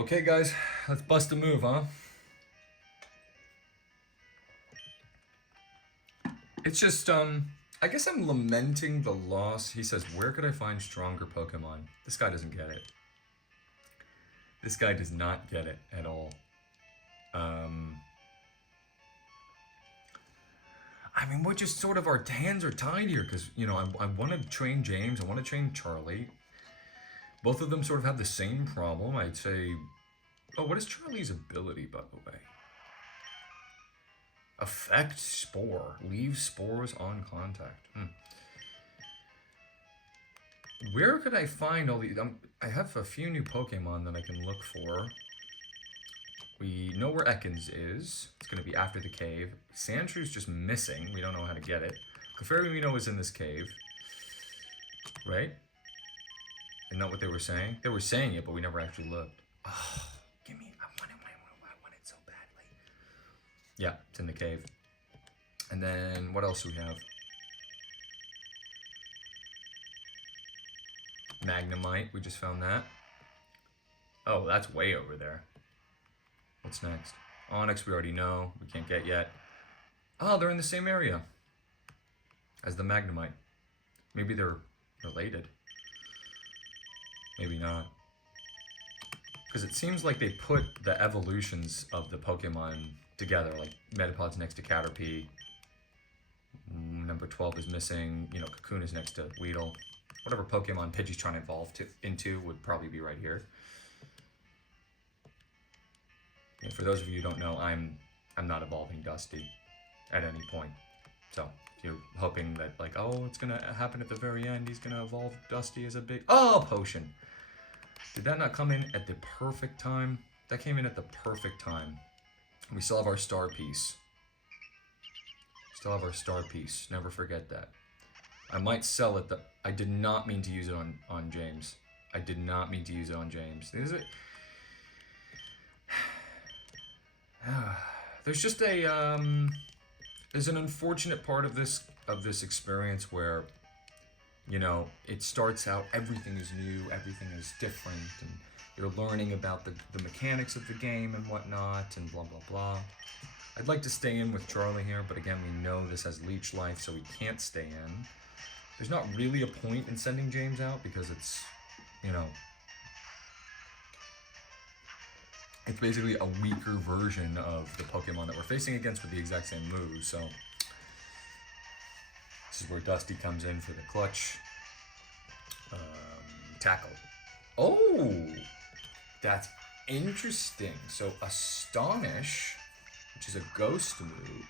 Okay, guys, let's bust a move, huh? It's just, I guess I'm lamenting the loss. He says, where could I find stronger Pokemon? This guy doesn't get it. This guy does not get it at all. I mean, we're just sort of, our hands are tied here because, you know, I want to train James, I want to train Charlie. Both of them sort of have the same problem. I'd say, oh, what is Charlie's ability, by the way? Affect Spore. Leave spores on contact. Where could I find all these? I have a few new Pokemon that I can look for. We know where Ekans is. It's going to be after the cave. Sandshrews just missing. We don't know how to get it. Clefairy we know is in this cave. Right? Isn't that what they were saying? They were saying it, but we never actually looked. Oh, give me. I want it so badly. Yeah, it's in the cave. And then, what else do we have? Magnemite, we just found that. Oh, that's way over there. What's next? Onyx, we already know. We can't get yet. Oh, they're in the same area as the Magnemite. Maybe they're related. Maybe not. Because it seems like they put the evolutions of the Pokemon together. Like, Metapod's next to Caterpie. Number 12 is missing. You know, Cocoon is next to Weedle. Whatever Pokemon Pidgey's trying to evolve into would probably be right here. And for those of you who don't know, I'm not evolving Dusty at any point. So if you're hoping that, like, oh, it's gonna happen at the very end, he's gonna evolve Dusty as a big potion. Did that not come in at the perfect time? That came in at the perfect time. We still have our star piece. Still have our star piece. Never forget that. I might sell it. I did not mean to use it on James. I did not mean to use it on James. There's just a there's an unfortunate part of this experience where, you know, it starts out, everything is new, everything is different, and you're learning about the mechanics of the game and whatnot, and blah blah blah. I'd like to stay in with Charlie here, but again, we know this has leech life, so we can't stay in. There's not really a point in sending James out because it's, you know, it's basically a weaker version of the Pokemon that we're facing against with the exact same moves, so this is where Dusty comes in for the clutch. Tackle. Oh! That's interesting. So Astonish, which is a ghost move,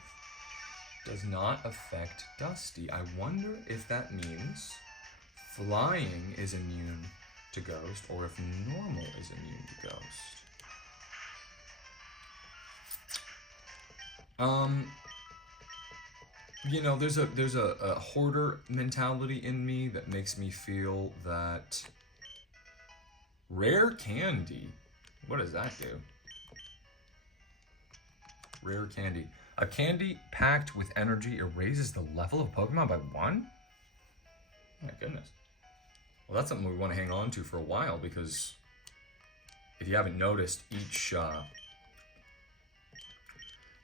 does not affect Dusty. I wonder if that means flying is immune to ghost, or if normal is immune to ghost. You know, there's a hoarder mentality in me that makes me feel that rare candy, what does that do? Rare candy. A candy packed with energy erases the level of Pokemon by 1? My goodness. Well, that's something we want to hang on to for a while, because if you haven't noticed,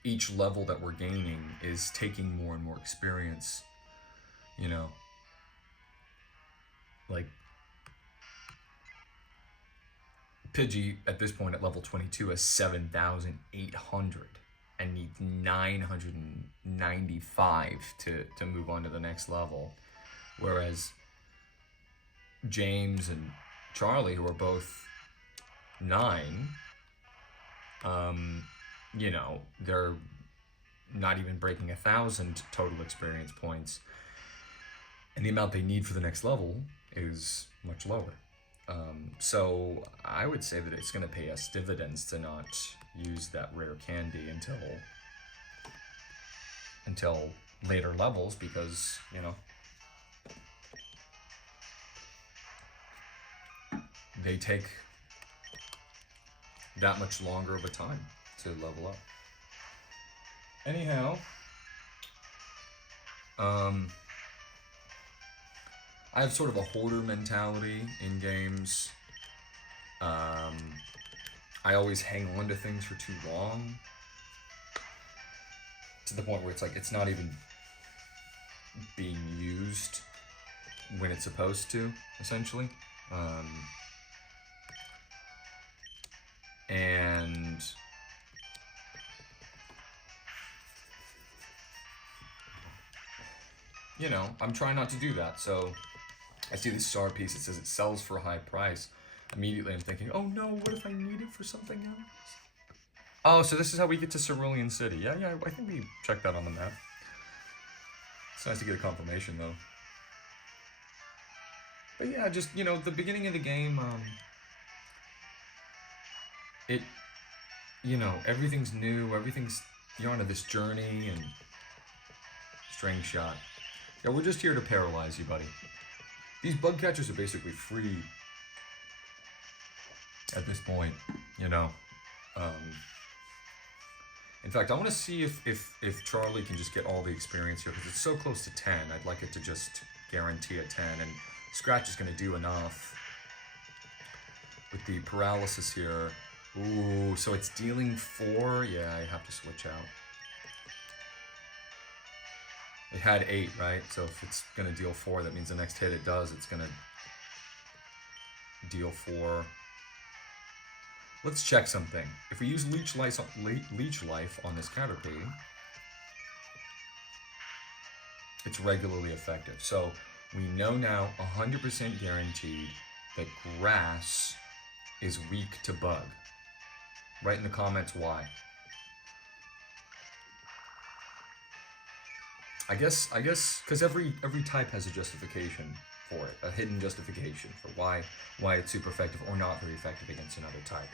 each level that we're gaining is taking more and more experience, you know. Like, Pidgey at this point at level 22 has 7,800 and needs 995 to move on to the next level. Whereas James and Charlie, who are both 9, you know, they're not even breaking 1,000 total experience points. And the amount they need for the next level is much lower. So I would say that it's going to pay us dividends to not use that rare candy until later levels, because, you know, they take that much longer of a time to level up. Anyhow, I have sort of a hoarder mentality in games. I always hang on to things for too long. To the point where it's like, it's not even being used when it's supposed to, essentially. And you know, I'm trying not to do that. So I see this star piece, it says it sells for a high price. Immediately I'm thinking, oh no, what if I need it for something else? Oh, so this is how we get to Cerulean City. Yeah, I think we checked that on the map. It's nice to get a confirmation though. But yeah, just, you know, the beginning of the game, it, you know, everything's new, you're on this journey, and string shot. Yeah, we're just here to paralyze you, buddy. These bug catchers are basically free at this point, you know. In fact, I want to see if Charlie can just get all the experience here, because it's so close to 10. I'd like it to just guarantee a 10, and Scratch is going to do enough with the paralysis here. Ooh, so it's dealing 4? Yeah, I have to switch out. It had 8, right? So if it's going to deal 4, that means the next hit it does, it's going to deal 4. Let's check something. If we use Leech Life on this Caterpie, it's regularly effective. So we know now 100% guaranteed that grass is weak to bug. Write in the comments why. I guess, because every type has a justification for it, a hidden justification for why it's super effective or not very effective against another type.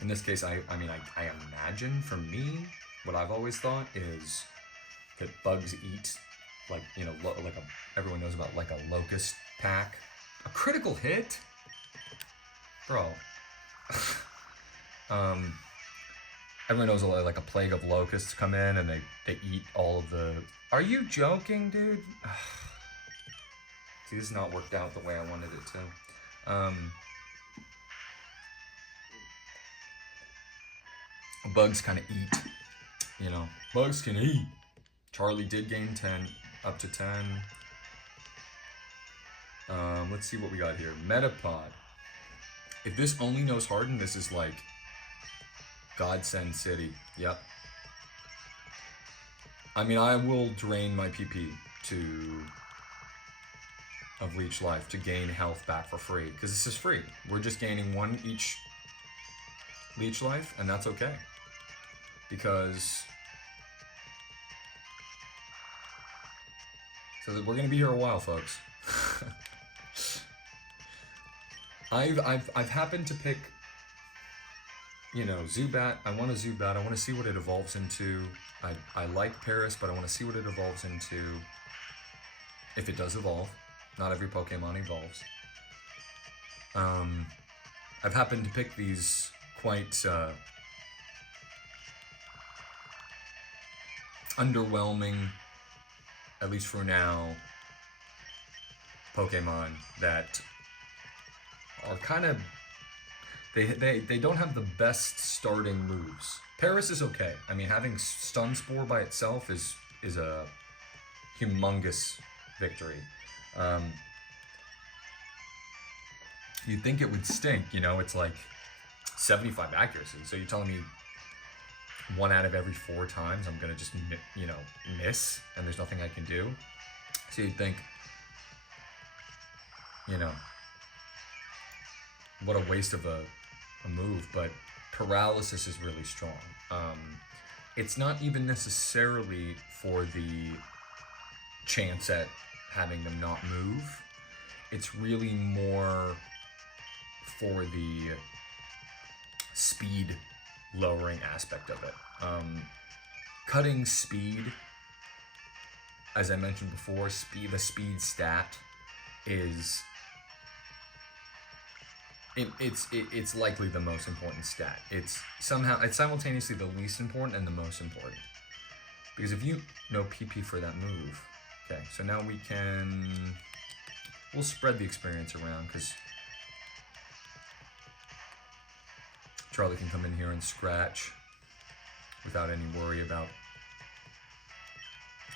In this case, I mean, I imagine, for me, what I've always thought is that bugs eat, like, you know, everyone knows about, like, a locust pack. A critical hit? Bro. Everyone knows, like, a plague of locusts come in and they eat all of the... Are you joking, dude? See, this has not worked out the way I wanted it to. Bugs kind of eat, you know. Bugs can eat. Charlie did gain 10, up to 10. Let's see what we got here. Metapod. If this only knows Harden, this is like Godsend City. Yep. I mean, I will drain my PP of Leech Life to gain health back for free, because this is free. We're just gaining 1 each Leech Life, and that's okay. Because so that we're gonna be here a while, folks. I've happened to pick, you know, Zubat. I want a Zubat. I want to see what it evolves into. I like Paris, but I want to see what it evolves into. If it does evolve. Not every Pokemon evolves. I've happened to pick these quite underwhelming, at least for now, Pokemon that are kind of, they don't have the best starting moves. Paris is okay. I mean, having Stun Spore by itself is a humongous victory. You'd think it would stink, you know, it's like 75 accuracy. So you're telling me 1 out of every 4 times I'm gonna just, you know, miss, and there's nothing I can do? So you'd think, you know, what a waste of a move, but paralysis is really strong. It's not even necessarily for the chance at having them not move. It's really more for the speed lowering aspect of it. Cutting speed, as I mentioned before, the speed stat is it's likely the most important stat. It's simultaneously the least important and the most important. Because if you know PP for that move, okay, so now we'll spread the experience around, because Charlie can come in here and scratch without any worry about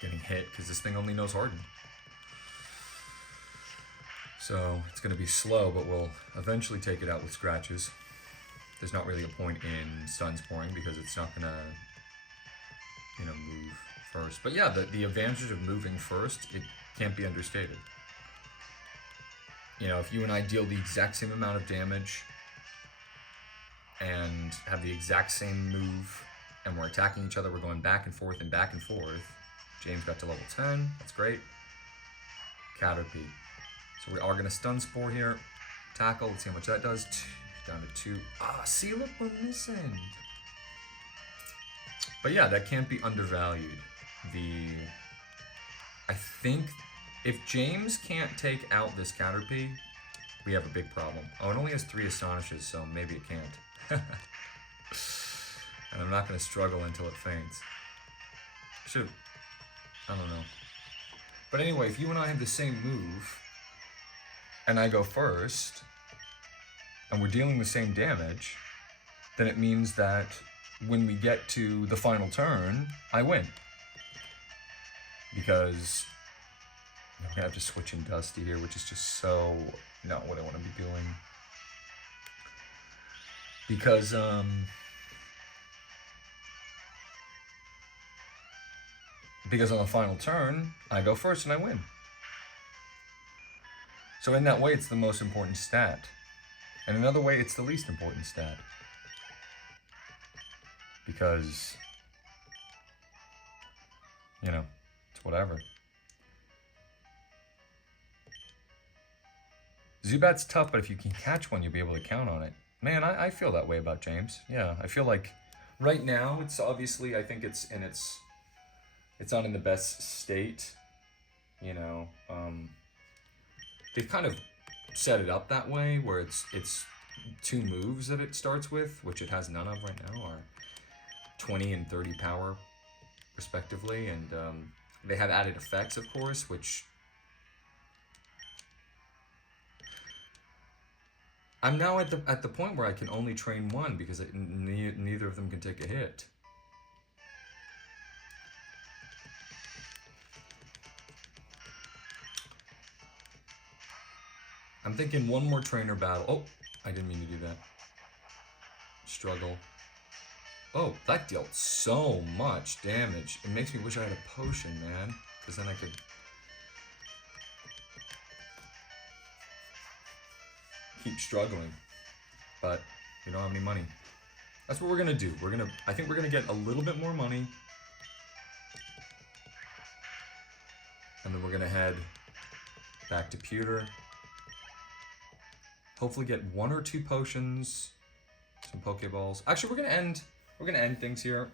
getting hit, because this thing only knows Harden. So it's going to be slow, but we'll eventually take it out with scratches. There's not really a point in stun sporing because it's not going to, move first. But yeah, the advantage of moving first, it can't be understated. If you and I deal the exact same amount of damage and have the exact same move and we're attacking each other, we're going back and forth and back and forth. James got to level 10, that's great. Caterpie. So we are going to stun spore here. Tackle, let's see how much that does. Down to 2. See, look, we're missing. But yeah, that can't be undervalued. I think if James can't take out this Caterpie, we have a big problem. Oh, it only has 3 Astonishes, so maybe it can't. And I'm not going to struggle until it faints. I don't know. But anyway, if you and I have the same move, and I go first, and we're dealing the same damage, then it means that when we get to the final turn, I win. Because I'm gonna have to switch in Dusty here, which is just so not what I want to be doing. Because on the final turn, I go first and I win. So in that way, it's the most important stat. And another way, it's the least important stat. Because, it's whatever. Zubat's tough, but if you can catch one, you'll be able to count on it. Man, I feel that way about James. Yeah, I feel like right now, it's obviously, I think it's not in the best state. They've kind of set it up that way, where it's 2 moves that it starts with, which it has none of right now, are 20 and 30 power, respectively, and they have added effects, of course, which I'm now at the point where I can only train one because neither of them can take a hit. I'm thinking one more trainer battle. Oh, I didn't mean to do that. Struggle. Oh, that dealt so much damage. It makes me wish I had a potion, man. Because then I could keep struggling. But we don't have any money. That's what we're gonna do. I think we're gonna get a little bit more money. And then we're gonna head back to Pewter. Hopefully get 1 or 2 potions, some Pokeballs. Actually, we're gonna end things here.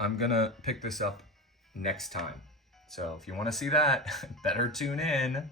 I'm gonna pick this up next time. So if you want to see that, better tune in.